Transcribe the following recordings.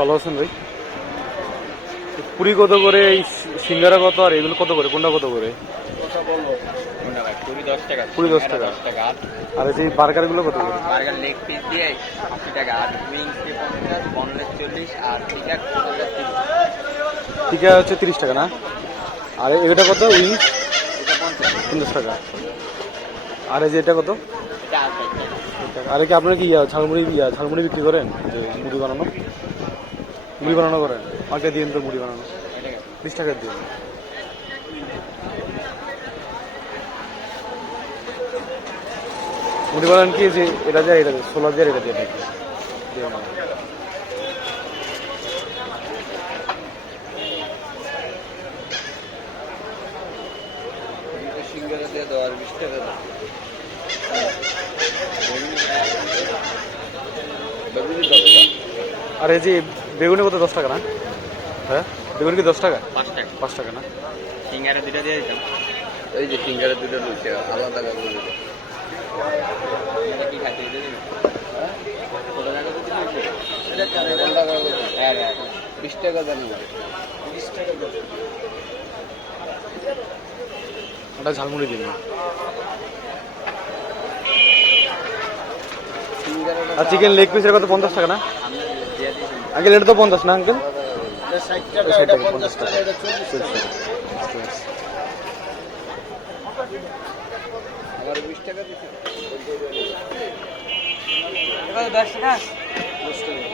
ভালো আছেন ভাই? পুরি কত করে, এই সিঙ্গারা কত, আর এগুলো কত করে, কোনটা কত করে? কথা বলো কোনটা ভাই? পুরি 10 টাকা, পুরি 10 টাকা। 10 টাকা। আর এই যে বার্গারগুলো কত করে? বার্গার লেগ পিস দিয়ে 80 টাকা, আর উইংস দিয়ে 50, বনলেস 40, আর টিকা 30। টিকা হচ্ছে 30 টাকা না? আর এটা কত উইংস? এটা 50 টাকা। আর এই যে এটা কত? এটা 80 টাকা। আর কি আপনারা কি ঝালমুড়ি বিক্রি করেন? যে মুড়ি বানানো, মুড়ি বানানো করেন? আমাকে দিন তো মুড়ি বানানো, 20 টাকা দিন। মুড়ি বানান কি যে এটা যায়, এটা ছোলা দিয়ে, এটা দিয়ে নাকি? সিঙ্গারা দিয়ে দাও আর 20 টাকা দাও। আর এই যে বেগুনি কত? 10 টাকা না? হ্যাঁ, বেগুনি কি 10 টাকা? 5 টাকা। 5 টাকা না? সিঙ্গারা দুটো দিয়ে দিতাম। ওই যে সিঙ্গারা দুটো রয়েছে আলাদা করে দিতে। কি খাতে দিতে দিবে? হ্যাঁ, কত টাকা দিতে দিবে? এটা 4 টাকা করে। হ্যাঁ হ্যাঁ, 20 টাকা দেন না। 20 টাকা দেন। ওটা ঝালমুড়ি দিন। আর চিকেন লেগ পিসের কত? 50 টাকা না? আঙ্কেল এটা তো 50 না আঙ্কেল? 60 টাকা, এটা 50 টাকা, এটা 40 টাকা। আবার 20 টাকা দিতে। এবার 10 টাকা। 10 টাকা।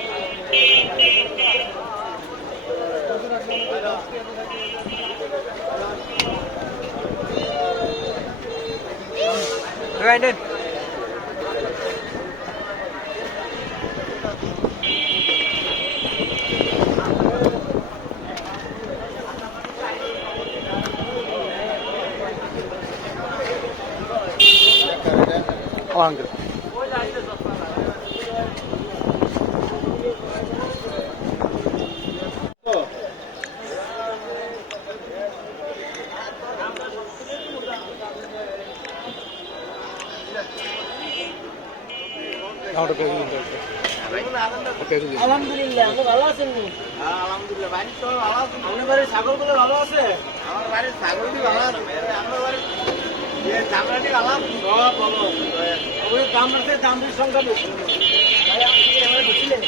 রাইট। ও আঙ্কেল আলহামদুলিল্লাহ, আপনি ভালো আছেন? আলহামদুলিল্লাহ, বাড়ির সবাই ভালো আছে। আপনার বাড়ির ছাগলগুলো ভালো আছে? আমার বাড়ির ছাগলটি ভালো আছে। আপনার বাড়ির চামড়াটি ভালো আছে? সব ভালো আছে। ওই দামের সংখ্যা বেশি। ভাই, আপনি কি এখানে বসছিলেন?